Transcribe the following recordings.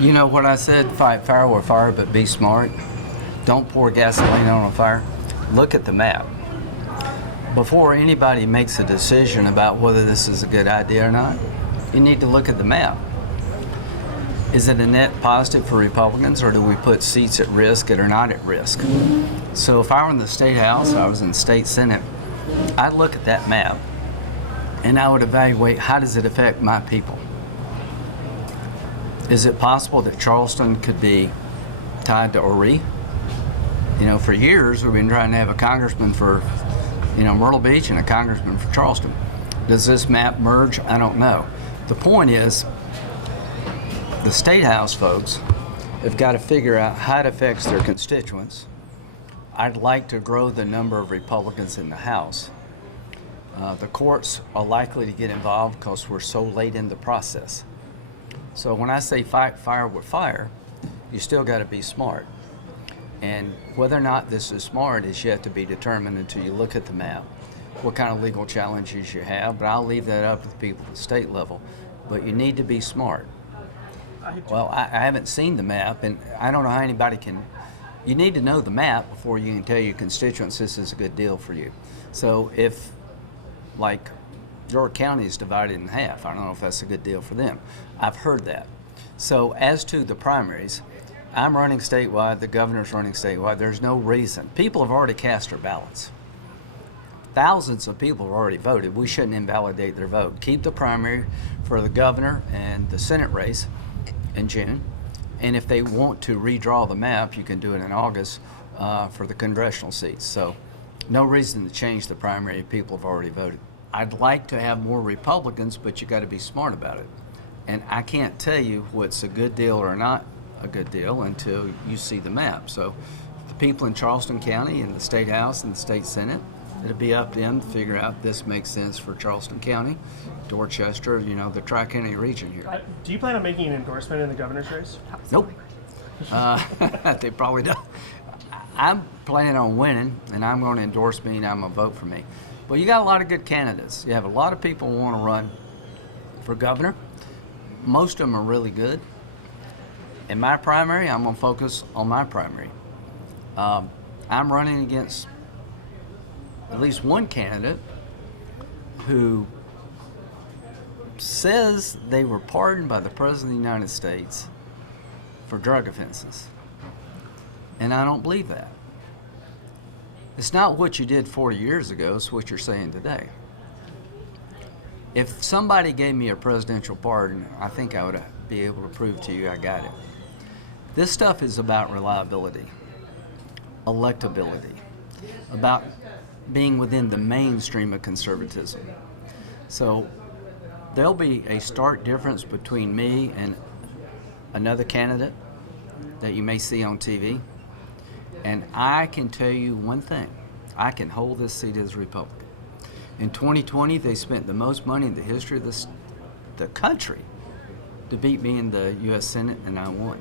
You know what I said? Fight fire with fire, but be smart. Don't pour gasoline on a fire. Look at the map. Before anybody makes a decision about whether this is a good idea or not, you need to look at the map. Is it a net positive for Republicans, or do we put seats at risk that are not at risk? So if I were in the State House, I was in the State Senate, I'd look at that map and I would evaluate, how does it affect my people? Is it possible that Charleston could be tied to Horry? You know, for years we've been trying to have a congressman for, Myrtle Beach and a congressman for Charleston. Does this map merge? I don't know. The point is, the State House folks have got to figure out how it affects their constituents. I'd like to grow the number of Republicans in the House. The courts are likely to get involved because we're so late in the process. So when I say fight fire with fire, you still got to be smart. And whether or not this is smart is yet to be determined until you look at the map, what kind of legal challenges you have, but I'll leave that up to the people at the state level. But you need to be smart. Well, I haven't seen the map, and I don't know how anybody can. You need to know the map before you can tell your constituents this is a good deal for you. So if, like, Dorchester County is divided in half, I don't know if that's a good deal for them. I've heard that. So as to the primaries, I'm running statewide, the governor's running statewide. There's no reason. People have already cast their ballots. Thousands of people have already voted. We shouldn't invalidate their vote. Keep the primary for the governor and the Senate race in June, and if they want to redraw the map, you can do it in August for the congressional seats. So no reason to change the primary. People have already voted. I'd like to have more Republicans, but you got to be smart about it, and I can't tell you what's a good deal or not a good deal until you see the map. So the people in Charleston County and the State House and the State Senate, it'll be up to them to figure out this makes sense for Charleston County, Dorchester, the Tri-County region here. Do you plan on making an endorsement in the governor's race? Nope. They probably don't. I'm planning on winning, and I'm going to endorse me, and I'm going to vote for me. But you got a lot of good candidates. You have a lot of people who want to run for governor. Most of them are really good. In my primary, I'm going to focus on my primary. I'm running against at least one candidate who says they were pardoned by the President of the United States for drug offenses. And I don't believe that. It's not what you did 40 years ago, it's what you're saying today. If somebody gave me a presidential pardon, I think I would be able to prove to you I got it. This stuff is about reliability, electability, about being within the mainstream of conservatism. So there'll be a stark difference between me and another candidate that you may see on TV. And I can tell you one thing, I can hold this seat as a Republican. In 2020, they spent the most money in the history of the country to beat me in the U.S. Senate, and I won.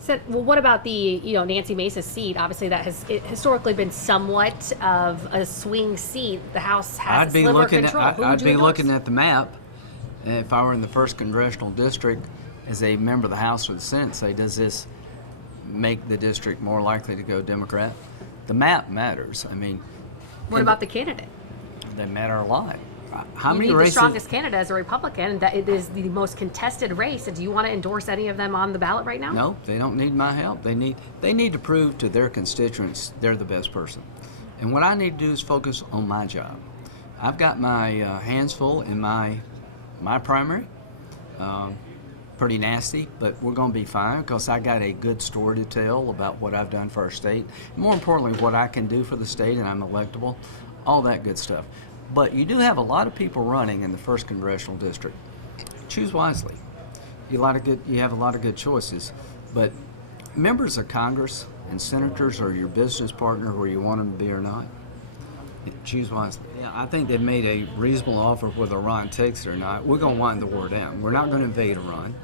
So, well, what about the Nancy Mace's seat? Obviously, that has historically been somewhat of a swing seat. The House has a sliver of control. I'd be looking at the map, and if I were in the 1st Congressional District as a member of the House or the Senate, say, does this make the district more likely to go Democrat? The map matters. I mean, what about the candidate? They matter a lot. How many races? The strongest candidate as a Republican, that it is the most contested race. Do you want to endorse any of them on the ballot right now? No, they don't need my help. They need to prove to their constituents they're the best person. And what I need to do is focus on my job. I've got my hands full in my primary. Pretty nasty, but we're going to be fine because I got a good story to tell about what I've done for our state. More importantly, what I can do for the state, and I'm electable, all that good stuff. But you do have a lot of people running in the 1st Congressional District. Choose wisely. You have a lot of good choices. But members of Congress and senators are your business partner where you want them to be or not. Choose wisely. Yeah, I think they've made a reasonable offer whether Iran takes it or not. We're going to wind the war down. We're not going to invade Iran.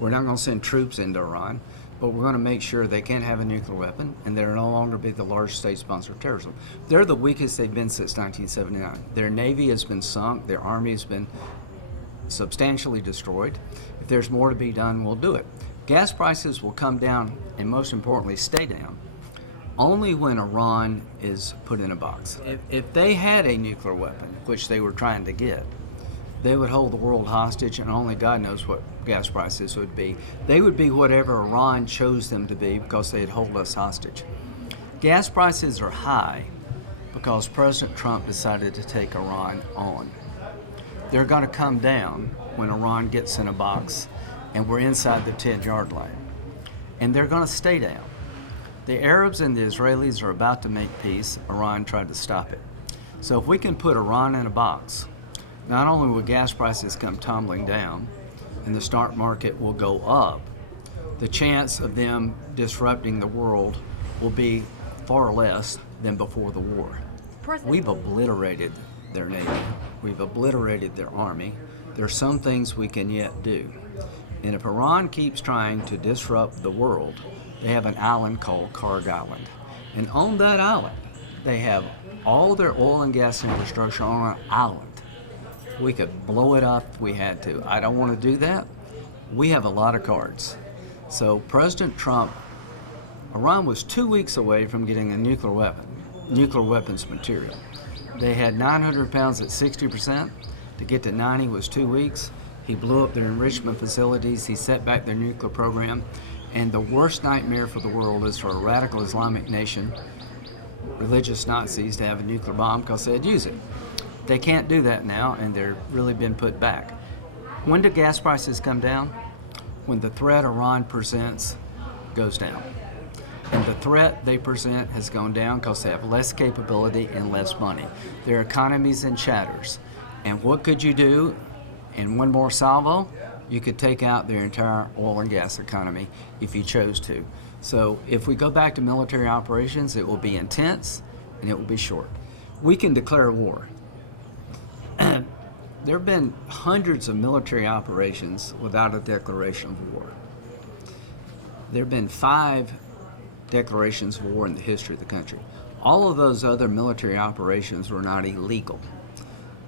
We're not going to send troops into Iran. But we're going to make sure they can't have a nuclear weapon and they'll no longer be the largest state sponsor of terrorism. They're the weakest they've been since 1979. Their Navy has been sunk. Their Army has been substantially destroyed. If there's more to be done, we'll do it. Gas prices will come down, and most importantly, stay down, only when Iran is put in a box. If they had a nuclear weapon, which they were trying to get, they would hold the world hostage, and only God knows what gas prices would be. They would be whatever Iran chose them to be because they'd hold us hostage. Gas prices are high because President Trump decided to take Iran on. They're going to come down when Iran gets in a box and we're inside the 10-yard line. And they're going to stay down. The Arabs and the Israelis are about to make peace. Iran tried to stop it. So if we can put Iran in a box, not only will gas prices come tumbling down and the stock market will go up, the chance of them disrupting the world will be far less than before the war. We've obliterated their navy. We've obliterated their army. There are some things we can yet do. And if Iran keeps trying to disrupt the world, they have an island called Karg Island. And on that island, they have all their oil and gas infrastructure on an island. We could blow it up if we had to. I don't want to do that. We have a lot of cards. So President Trump, Iran was 2 weeks away from getting a nuclear weapons material. They had 900 pounds at 60%. To get to 90 was 2 weeks. He blew up their enrichment facilities. He set back their nuclear program. And the worst nightmare for the world is for a radical Islamic nation, religious Nazis, to have a nuclear bomb because they'd use it. They can't do that now, and they're really been put back. When do gas prices come down? When the threat Iran presents goes down. And the threat they present has gone down because they have less capability and less money. Their economy's in shatters. And what could you do in one more salvo? You could take out their entire oil and gas economy if you chose to. So if we go back to military operations, it will be intense and it will be short. We can declare war. There have been hundreds of military operations without a declaration of war. There have been 5 declarations of war in the history of the country. All of those other military operations were not illegal.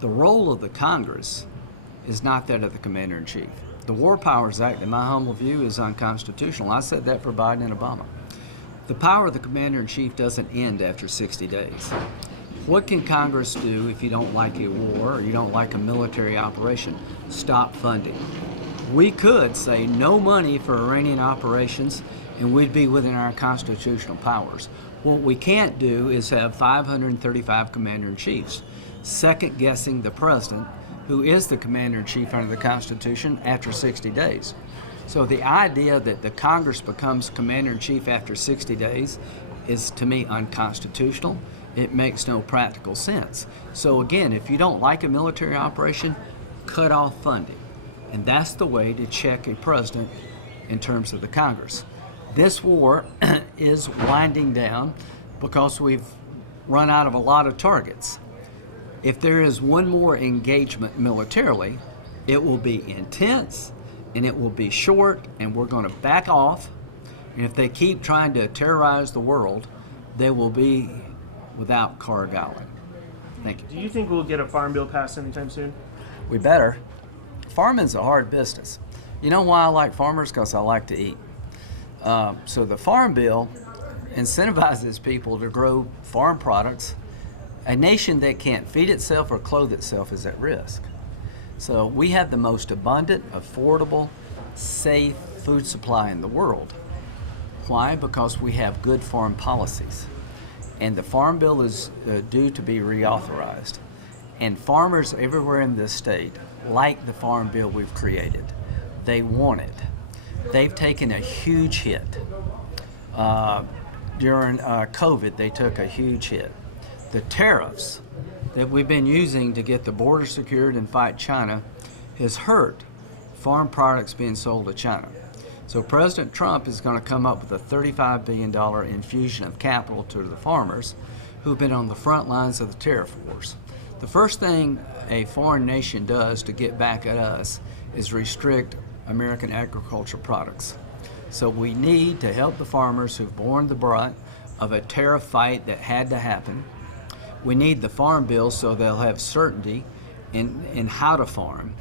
The role of the Congress is not that of the Commander-in-Chief. The War Powers Act, in my humble view, is unconstitutional. I said that for Biden and Obama. The power of the Commander-in-Chief doesn't end after 60 days. What can Congress do if you don't like a war or you don't like a military operation? Stop funding. We could say no money for Iranian operations and we'd be within our constitutional powers. What we can't do is have 535 commander-in-chiefs second-guessing the president, who is the commander-in-chief under the Constitution, after 60 days. So the idea that the Congress becomes commander-in-chief after 60 days is, to me, unconstitutional. It makes no practical sense. So again, if you don't like a military operation, cut off funding. And that's the way to check a president in terms of the Congress. This war is winding down because we've run out of a lot of targets. If there is one more engagement militarily, it will be intense and it will be short, and we're going to back off. And if they keep trying to terrorize the world, they will be without Karg Island. Thank you. Do you think we'll get a farm bill passed anytime soon? We better. Farming's a hard business. You know why I like farmers? Because I like to eat. So the farm bill incentivizes people to grow farm products. A nation that can't feed itself or clothe itself is at risk. So we have the most abundant, affordable, safe food supply in the world. Why? Because we have good farm policies. And the farm bill is due to be reauthorized. And farmers everywhere in this state like the farm bill we've created. They want it. They've taken a huge hit. During COVID, they took a huge hit. The tariffs that we've been using to get the border secured and fight China has hurt farm products being sold to China. So President Trump is going to come up with a $35 billion infusion of capital to the farmers who've been on the front lines of the tariff wars. The first thing a foreign nation does to get back at us is restrict American agricultural products. So we need to help the farmers who've borne the brunt of a tariff fight that had to happen. We need the farm bill so they'll have certainty in how to farm.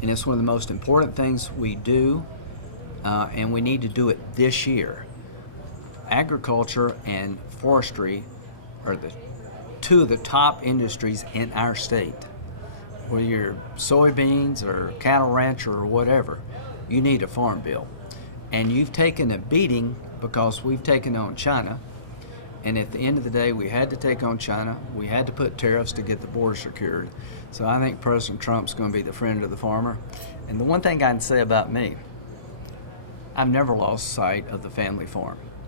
and it's one of the most important things we do, and we need to do it this year. Agriculture and forestry are the two of the top industries in our state. Whether you're soybeans or cattle rancher or whatever, you need a farm bill. And you've taken a beating because we've taken on China. And at the end of the day, we had to take on China. We had to put tariffs to get the border secured. So I think President Trump's going to be the friend of the farmer. And the one thing I can say about me, I've never lost sight of the family farm.